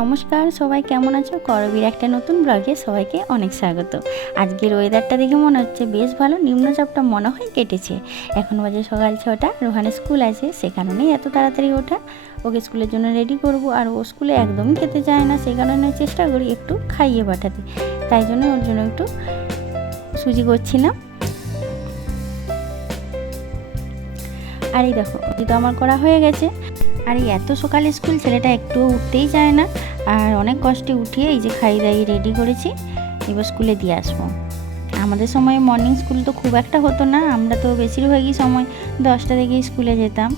নমস্কার, সবাই কেমন আছো? করবীর একটা নতুন ব্লগে সবাইকে অনেক স্বাগত। আজকের ওয়েদারটা দেখে মনে হচ্ছে বেশ ভালো, নিম্নচাপটা মনে হয় কেটেছে। এখন বাজে সকাল 6টা, রোহানের স্কুল আছে, সে কারণেই এত তাড়াতাড়ি ওঠা। ওকে স্কুলের জন্য রেডি করব, আর ও স্কুলে একদমই খেতে চায় না, সেই কারণে চেষ্টা করি একটু খাইয়ে পাঠাতে। তাই জন্য ওর জন্য একটু সুজি করছিলাম। আর এই দেখো, সুজি তো আমার করা হয়ে গেছে। আর এই এত সকালে স্কুল, ছেলেটা একটু উঠতেই চায় না, আর অনেক কষ্টে উঠিয়ে এই যে খাই দাইয়ে রেডি করেছি, এবার স্কুলে দিয়ে আসবো। আমাদের সময় মর্নিং স্কুল তো খুব একটা হতো না, আমরা তো বেশিরভাগই সময় 10টা থেকে স্কুলে যেতাম।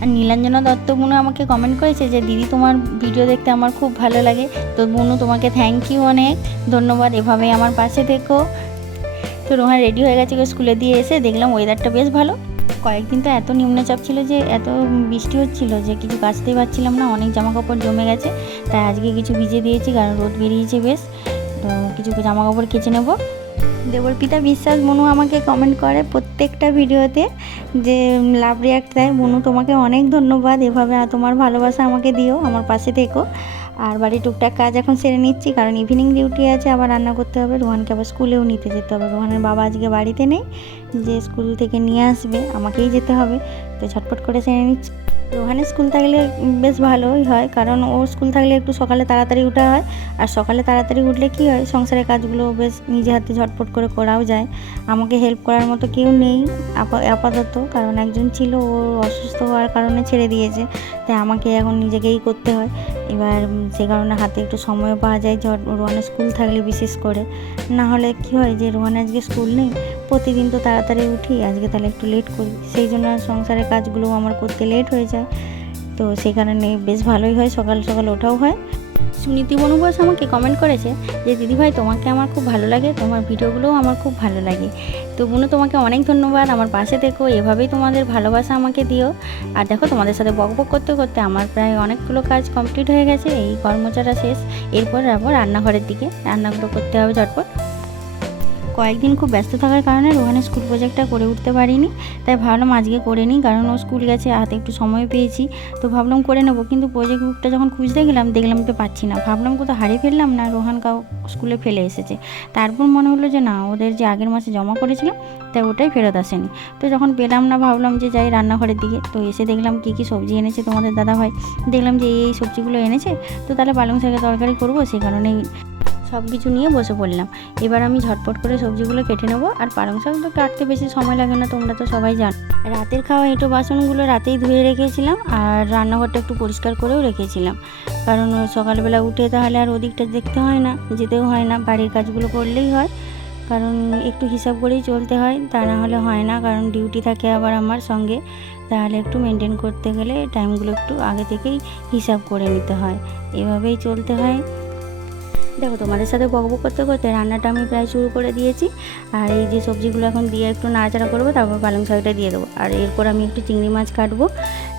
আর নীলাঞ্জনা দত্ত বুনু আমাকে কমেন্ট করেছে যে দিদি তোমার ভিডিও দেখতে আমার খুব ভালো লাগে। তো বুনু, তোমাকে থ্যাংক ইউ, অনেক ধন্যবাদ, এভাবেই আমার পাশে থেকো। তো রোহান রেডি হয়ে গেছে, স্কুলে দিয়ে এসে দেখলাম ওয়েদারটা বেশ ভালো। কয়েকদিন তো এত নিম্নচাপ ছিল যে এত বৃষ্টি হচ্ছিল যে কিছু কাচতেই পারছিলাম না, অনেক জামা কাপড় জমে গেছে। তাই আজকে কিছু ভিজে দিয়েছি, কারণ রোদ বেরিয়েছে বেশ। তো কিছু জামা কাপড় কেচে নেব। দেবরপিতা বিশ্বাস বুনু আমাকে কমেন্ট করে প্রত্যেকটা ভিডিওতে যে লাভ রিয়াক্ট দেয়। বুনু, তোমাকে অনেক ধন্যবাদ, এভাবে তোমার ভালোবাসা আমাকে দিও, আমার পাশে থেকো। আর বাড়ির টুকটাক কাজ এখন সেরে নিচ্ছি, কারণ ইভিনিং ডিউটি আছে, আবার রান্না করতে হবে, রোহানকে আবার স্কুলেও নিতে যেতে হবে। রোহানের বাবা আজকে বাড়িতে নেই, যে স্কুল থেকে নিয়ে আসবে, আমাকেই যেতে হবে। তো ঝটপট করে সেরে নিচ্ছি। রোহানের স্কুল থাকলে বেশ ভালোই হয়, কারণ ওর স্কুল থাকলে একটু সকালে তাড়াতাড়ি উঠা হয়। আর সকালে তাড়াতাড়ি উঠলে কী হয়, সংসারের কাজগুলো বেশ নিজে হাতে ঝটপট করে করাও যায়। আমাকে হেল্প করার মতো কেউ নেই আপাতত, কারণ একজন ছিল, ও অসুস্থ হওয়ার কারণে ছেড়ে দিয়েছে। তাই আমাকে এখন নিজেকেই করতে হয়। এবার সে কারণে হাতে একটু সময়ও পাওয়া যায় রোহানের স্কুল থাকলে বিশেষ করে। না হলে কী হয় যে রোহানের আজকে স্কুল নেই, প্রতিদিন তো তাড়াতাড়ি উঠি, আজকে তাহলে একটু লেট করি, সেই জন্য সংসারের কাজগুলোও আমার করতে লেট হয়ে যায়। তো সেই কারণে বেশ ভালোই হয়, সকাল সকাল ওঠাও হয়। সুনীতি বনবাস আমাকে কমেন্ট করেছে যে দিদিভাই তোমাকে আমার খুব ভালো লাগে, তোমার ভিডিওগুলোও আমার খুব ভালো লাগে। তো বোনু, তোমাকে অনেক ধন্যবাদ, আমার পাশে থেকো, এভাবেই তোমাদের ভালোবাসা আমাকে দিও। আর দেখো, তোমাদের সাথে বকবক করতে করতে আমার প্রায় অনেকগুলো কাজ কমপ্লিট হয়ে গেছে, এই কর্মচারা শেষ। এরপর যাবো রান্নাঘরের দিকে, রান্নাগুলো করতে হবে ঝটপট। কয়েকদিন খুব ব্যস্ত থাকার কারণে রোহানের স্কুল প্রজেক্টটা করে উঠতে পারিনি, তাই ভাবলাম আজকে করে নিই, কারণ ও স্কুল গেছে, হাতে একটু সময় পেয়েছি। তো ভাবলাম করে নেবো, কিন্তু প্রজেক্ট বুকটা যখন খুঁজতে গেলাম দেখলাম তো পাচ্ছি না। ভাবলাম কোথাও হারিয়ে ফেললাম না, রোহান স্কুলে ফেলে এসেছে। তারপর মনে হলো যে না, ওদের যে আগের মাসে জমা করেছিলাম তাই ওটাই ফেরত আসেনি। তো যখন পেলাম না, ভাবলাম যে যাই রান্নাঘরের দিকে। তো এসে দেখলাম কী কী সবজি এনেছে তোমাদের দাদাভাই, দেখলাম যে এই সবজিগুলো এনেছে। তো তাহলে পালং শাকের তরকারি করবো, সেই কারণেই সব কিছু নিয়ে বসে পড়লাম। এবার আমি ঝটপট করে সবজিগুলো কেটে নেবো। আর পালং শাক তো কাটতে বেশি সময় লাগে না, তোমরা তো সবাই জানো। রাতের খাওয়া এঁটো বাসনগুলো রাতেই ধুয়ে রেখেছিলাম, আর রান্নাঘরটা একটু পরিষ্কার করেও রেখেছিলাম, কারণ সকালবেলা উঠে তাহলে আর ওদিকটা দেখতে হয় না, যেতেও হয় না, বাড়ির কাজগুলো করলেই হয়। কারণ একটু হিসাব করেই চলতে হয়, তা না হলে হয় না, কারণ ডিউটি থাকে আবার আমার সঙ্গে। তাহলে একটু মেনটেন করতে গেলে টাইমগুলো একটু আগে থেকেই হিসাব করে নিতে হয়, এভাবেই চলতে হয়। দেখো, তোমাদের সাথে বকবক করতে করতে রান্নাটা আমি প্রায় শুরু করে দিয়েছি। আর এই যে সবজিগুলো এখন দিয়ে একটু নাড়াচাড়া করবো, তারপর পালং শাকটা দিয়ে দেবো। আর এরপর আমি একটু চিংড়ি মাছ কাটবো।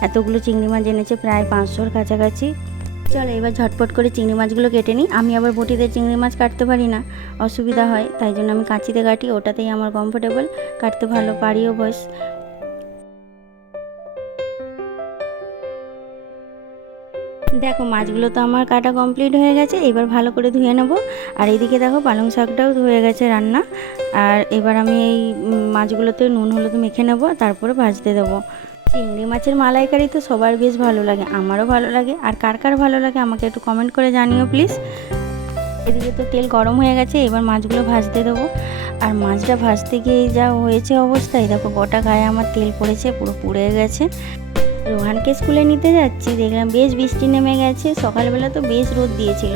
এতগুলো চিংড়ি মাছ এনেছে, প্রায় 500-র কাছাকাছি। চলো এবার ঝটপট করে চিংড়ি মাছগুলো কেটে নিই। আমি আবার বটিতে চিংড়ি মাছ কাটতে পারি না, অসুবিধা হয়, তাই জন্য আমি কাঁচিতে কাটি, ওটাতেই আমার কমফোর্টেবল, কাটতে ভালো পারিও বস। দেখো, মাছগুলো তো আমার কাটা কমপ্লিট হয়ে গেছে, এবার ভালো করে ধুয়ে নেব। আর এইদিকে দেখো, পালং শাকটাও হয়ে গেছে রান্না। আর এবার আমি এই মাছগুলোতে নুন হলুদ মেখে নেব, তারপরে ভাজতে দেবো। চিংড়ি মাছের মালাইকারি তো সবার বেশ ভালো লাগে, আমারও ভালো লাগে। আর কার কার ভালো লাগে আমাকে একটু কমেন্ট করে জানিও প্লিজ। এদিকে তো তেল গরম হয়ে গেছে, এবার মাছগুলো ভাজতে দেবো। আর মাছটা ভাজতে গিয়ে যা হয়েছে অবস্থায়, দেখো গোটা গায়ে আমার তেল পড়েছে, পুরো পুড়ে গেছে। রোহানকে স্কুলে নিতে যাচ্ছি, দেখলাম বেশ বৃষ্টি নেমে গেছে, সকালবেলা তো বেশ রোদ দিয়েছিল,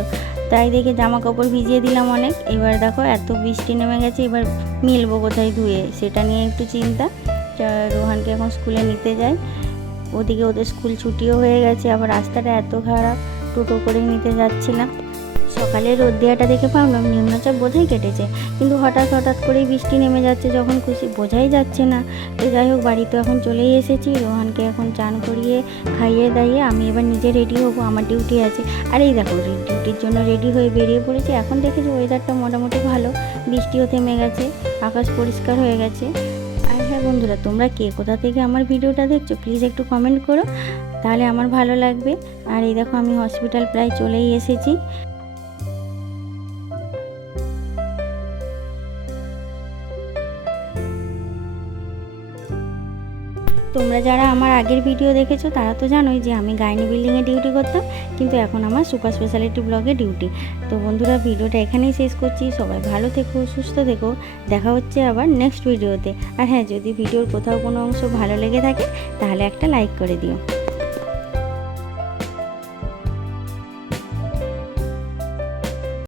তাই দেখে জামা কাপড় ভিজিয়ে দিলাম অনেক। এবার দেখো এত বৃষ্টি নেমে গেছে, এবার মিলবো কোথায় ধুয়ে, সেটা নিয়ে একটু চিন্তা। রোহানকে এখন স্কুলে নিতে যাই, ওদিকে ওদের স্কুল ছুটিও হয়ে গেছে, আবার রাস্তাটা এত খারাপ, টোটো করে নিতে যাচ্ছিলাম। সকালে রোদ দেওয়াটা দেখে ভাবলাম নিম্নচাপ বোধহয় কেটেছে, কিন্তু হঠাৎ হঠাৎ করেই বৃষ্টি নেমে যাচ্ছে, যখন খুশি বোঝাই যাচ্ছে না। তো যাই হোক, বাড়ি তো এখন চলেই এসেছি, রোহানকে এখন চান করিয়ে খাইয়ে দাইয়ে আমি এবার নিজে রেডি হবো, আমার ডিউটি আছে। আর এই দেখো, ডিউটির জন্য রেডি হয়ে বেরিয়ে পড়েছি। এখন দেখেছি ওয়েদারটা মোটামুটি ভালো, বৃষ্টিও থেমে গেছে, আকাশ পরিষ্কার হয়ে গেছে। আর হ্যাঁ বন্ধুরা, তোমরা কে কোথা থেকে আমার ভিডিওটা দেখছো প্লিজ একটু কমেন্ট করো, তাহলে আমার ভালো লাগবে। আর এই দেখো আমি হসপিটাল প্রায় চলেই এসেছি। তোমরা যারা আমার আগের ভিডিও দেখেছো তারা তো জানোই যে আমি গাইনি বিল্ডিংয়ে ডিউটি করতাম, কিন্তু এখন আমার সুপার স্পেশালিটি ব্লগে ডিউটি। তো বন্ধুরা, ভিডিওটা এখানেই শেষ করছি। সবাই ভালো থেকো, সুস্থ থেকো। দেখা হচ্ছে আবার নেক্সট ভিডিওতে। আর হ্যাঁ, যদি ভিডিওর কোথাও কোনো অংশ ভালো লেগে থাকে তাহলে একটা লাইক করে দিও।